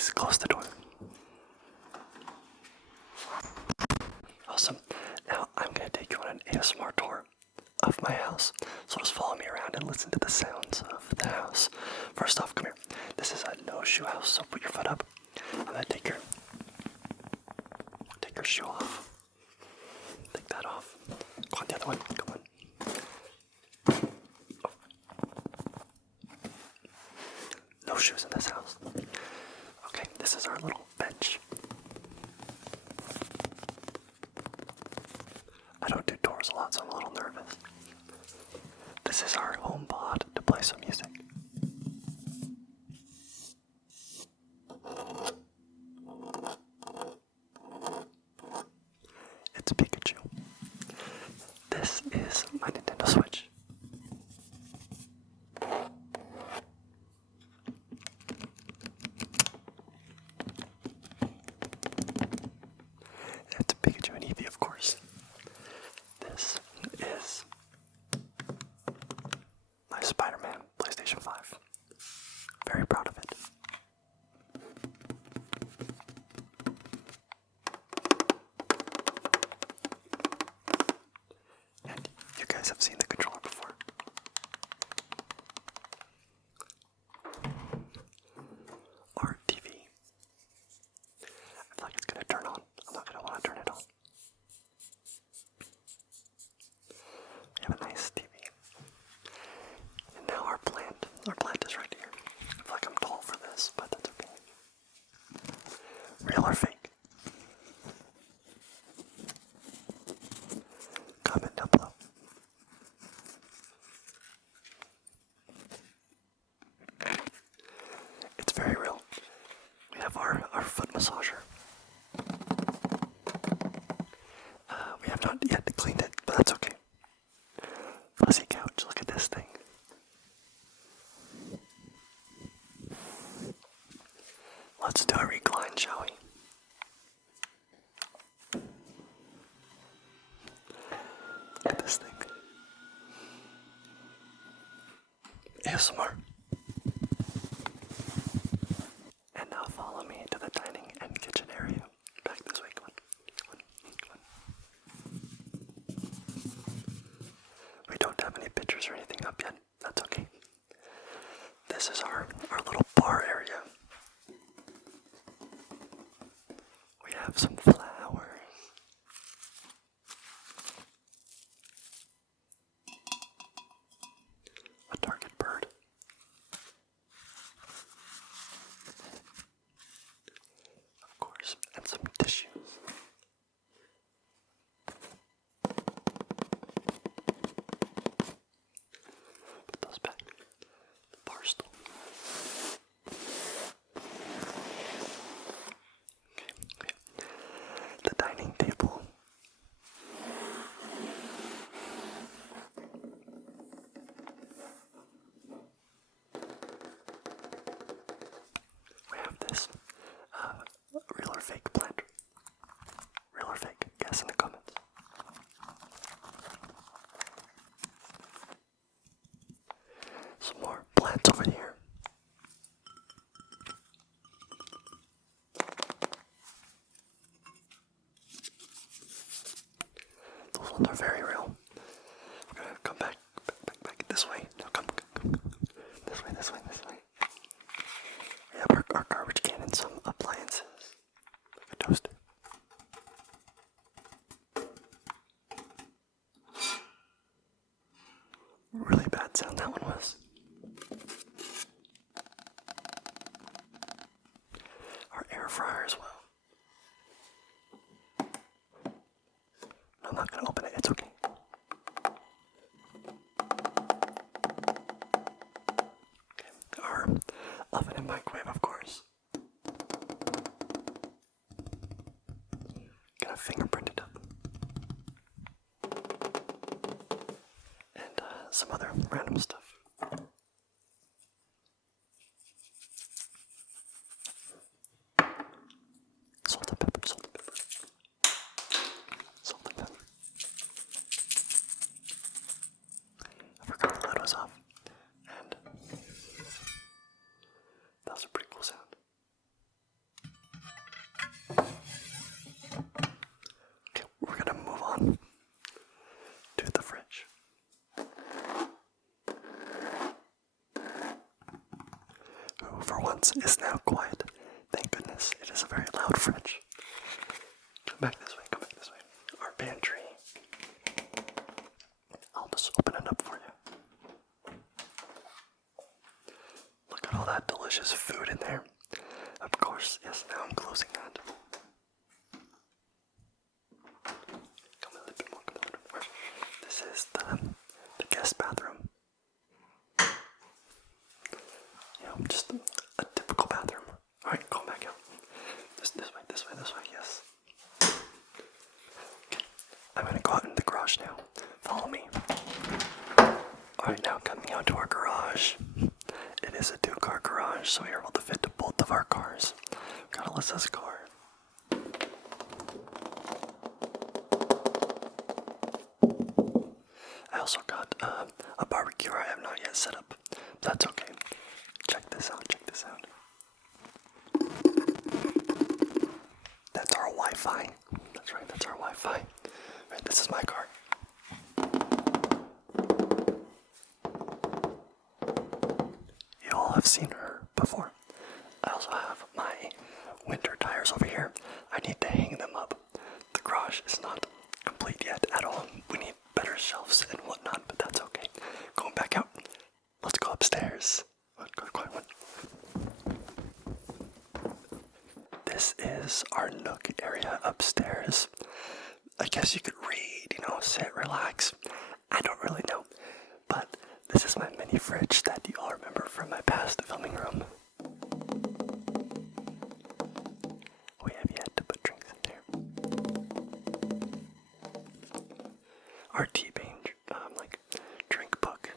Please close the door. Awesome. Now I'm going to take you on an ASMR tour of my house. So just follow me around and listen to the sounds of the house. First off, come here. This is a no shoe house, so put your foot up. I'm going to take your shoe off. Take that off. Go on the other one. Come on. Oh. No shoes in this house. Okay, this is our little bench. I don't do tours a lot, so I'm a little nervous. This is our home pod to play some music. It's Pikachu. This is my Nintendo Switch. It's Pikachu and Eevee, of course. This is my Spider-Man PlayStation 5. Very proud of it. And you guys have seen the controller before. Our TV. I feel like it's gonna turn on. I'm not gonna want to turn it on. We have a nice TV. And now our plant. Our plant is right here. I feel like I'm tall for this, but that's okay. Real or fake? Comment down below. It's very real. We have our foot massager. We have not yet cleaned it, but that's okay. Fuzzy couch, look at this thing. Let's do a recline, shall we? Look at this thing. ASMR. And now follow me to the dining and kitchen area. Back this way, come on. Come on. We don't have any pictures or anything up yet. That's okay. This is our little bar area. We have some flowers. A target bird. Of course, and some tissues. Put those back. The bar stool. Okay. The dining table. We have this real or fake plant. Real or fake? Guess in the comments. Some more plants over here. Those ones are very real. We're gonna come back this way. No, come. This way. We have our garbage can and some appliances. Like a toaster. Really bad sound that one was. Our air fryer as well. I'm not gonna open it, it's okay. Okay, our oven and microwave, of course. Gonna fingerprint it up. And some other random stuff. Salt and pepper. I forgot the lid was off. And that was a pretty cool sound. is now quiet. Thank goodness. It is a very loud fridge. Come back this way, come back this way. Our pantry. I'll just open it up for you. Look at all that delicious food in there. Of course, yes, now I'm closing that. Come a little bit more, come a little bit more. This is the guest bathroom. You know, just a typical bathroom. Alright, go back out. This way, this way, this way, yes. Okay, I'm gonna go out in the garage now. Follow me. Alright, now coming out to our garage. It is a 2-car garage, so we are able to fit both of our cars. We've got Alyssa's car. I also got a barbecue I have not yet set up. That's okay. Check this out, check this out. That's our Wi-Fi. That's right, that's our Wi-Fi. Right, this is my car. You all have seen her before. I also have my winter tires over here. I need to hang them up. The garage is not complete yet at all. We need better shelves and whatnot, but that's okay. Going back out. Let's go upstairs. This is our nook area upstairs. I guess you could read, sit, relax. I don't really know. But this is my mini fridge that you all remember from my past filming room. We have yet to put drinks in there. Our tea bean, drink book.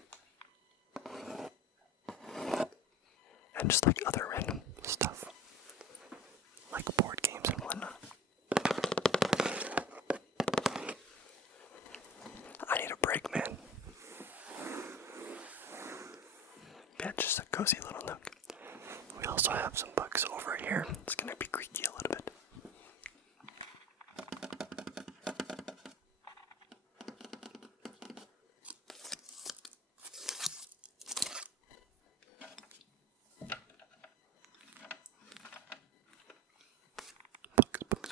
And just other random stuff. Like board games and whatnot. I need a break, man. Yeah, just a cozy little nook. We also have some books over here. It's gonna be creaky a little bit.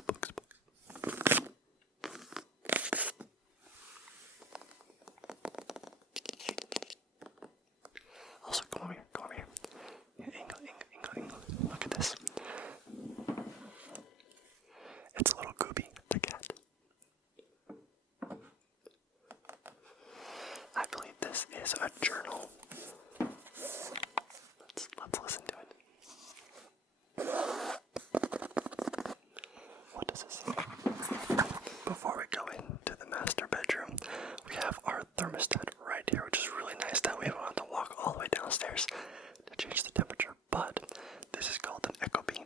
Books. Also, come over here. Ingle. Look at this. It's a little Gooby, the cat. I believe this is a journal. Let's listen to it. What does it say? Before we go into the master bedroom, we have our thermostat right here, which is really nice. That way we don't have to walk all the way downstairs to change the temperature. But this is called an Ecobee,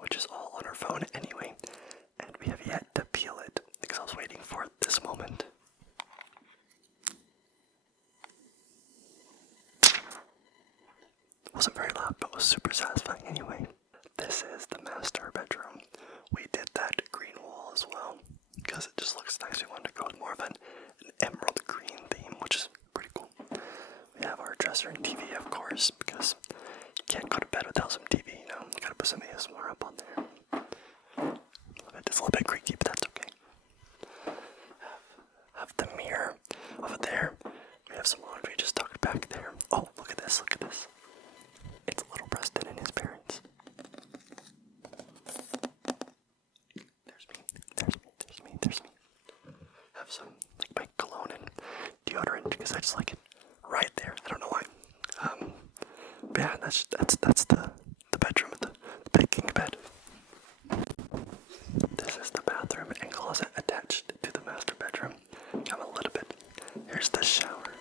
which is all on our phone anyway. And we have yet to peel it because I was waiting for this moment. It wasn't very loud, but was super satisfying anyway. This is the master bedroom. We did that green wall as well because it just looks nice. We wanted to go with more of an emerald green theme, which is pretty cool. We have our dresser and TV, of course, because you can't go to bed without some TV, You gotta put some ASMR up on there. It's a little bit creaky, but that's okay. Have the mirror over there. We have some laundry just tucked back there. Oh, look at this. It's little Preston and his parents. There's me. Have some, my cologne and deodorant, because I just like it right there. I don't know why. But yeah, that's the bedroom, the big king bed. This is the bathroom and closet attached to the master bedroom. Come a little bit. Here's the shower.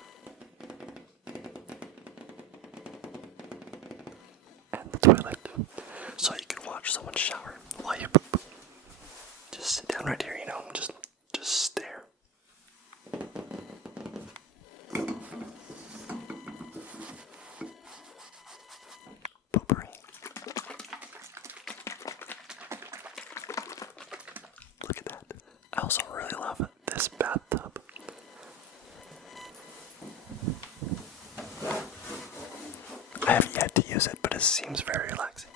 And the toilet. So you can watch someone shower while you poop. Just sit down right here, just stare. Poopery. Look at that. I also really love this bathtub. I have yet to use it, but it seems very relaxing.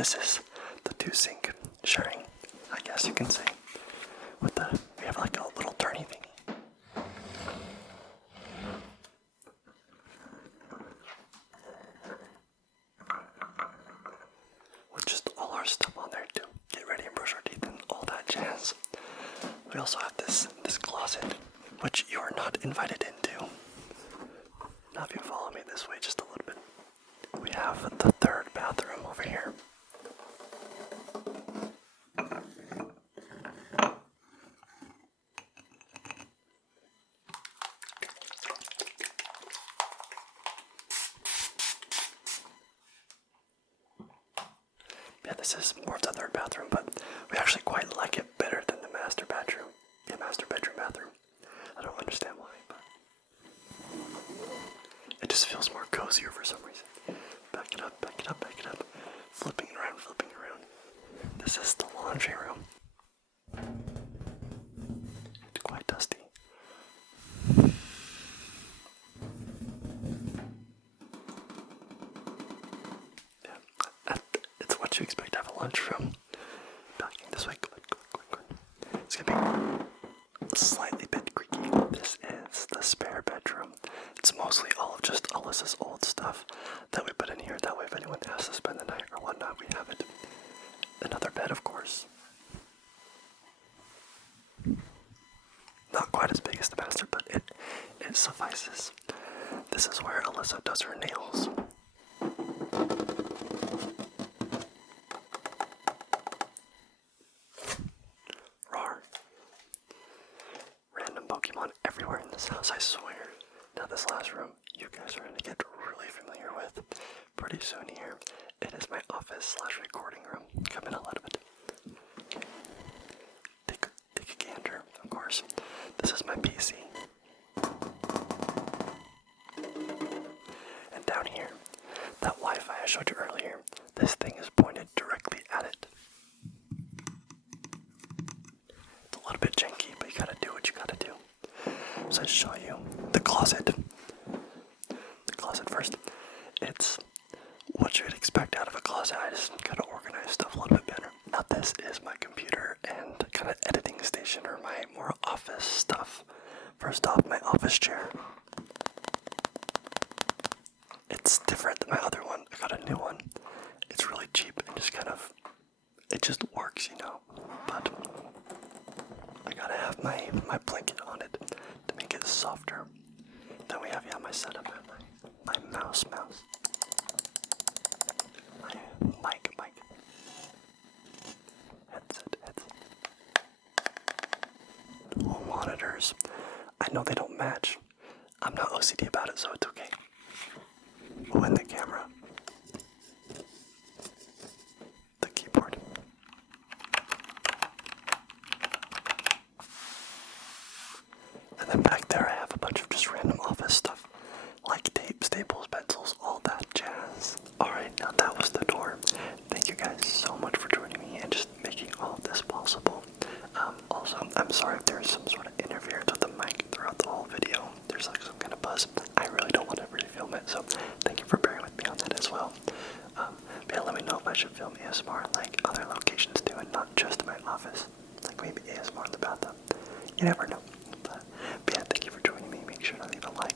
this is the two sink sharing, I guess you can say. We have like a little turny thingy. With just all our stuff on there to get ready and brush our teeth and all that jazz. We also have this closet, which you are not invited into. Now if you follow me this way just a little bit, we have the third bathroom over here. Yeah, this is more of the third bathroom, but we actually quite like it better than the master bedroom. Yeah, master bedroom bathroom. I don't understand why, but it just feels more cozier for some reason. Back it up, back it up, back it up. Flipping it around, flipping it around. This is the laundry room. It's quite dusty. Yeah, it's what you expect to have a lunchroom. Backing this way, quick. It's gonna be slightly bit creaky. This is the spare bedroom. It's mostly all of just Alyssa's old stuff that we put in here. That way, if anyone has to spend the night or whatnot, we have it. Another bed, of course. Not quite as big as the master, but it suffices. This is where Alyssa does her nails. Rawr. Random Pokemon everywhere in this house, I swear. Now this last room, you guys are going to get really familiar with pretty soon here. It is my office / recording room. Come in a little bit. Take a gander, of course. This is my PC. And down here, that Wi-Fi I showed you earlier, this thing is pointed directly at it. It's a little bit janky, but you gotta do what you gotta do. So I show you the closet. The closet first. It's what you would expect out of a closet. I just gotta organize stuff a little bit better. Now this is my computer and kind of editing station, or my more office stuff. First off, my office chair. It's different than my other one. I got a new one. It's really cheap and just kind of, it just works, you know. But I gotta have my blanket on it to make it softer. Then we have my setup and my mouse. My mic. Headset. Little monitors. I know they don't match. I'm not OCD about it, so it's okay. Oh, and the camera. The keyboard. And then back there I have a bunch of just random office stuff. Like tape, staples, pencils, all that jazz. Alright, now that was the door. Thank you guys so much for joining me and just making all of this possible. Also, I'm sorry if there's some sort of interference with the mic throughout the whole video. There's like some kind of buzz. I really don't want to re-film it, so thank you for bearing with me on that as well. But yeah, let me know if I should film ASMR like other locations do and not just my office. Like maybe ASMR in the bathtub. You never know. But yeah, thank you for joining me. Make sure to leave a like,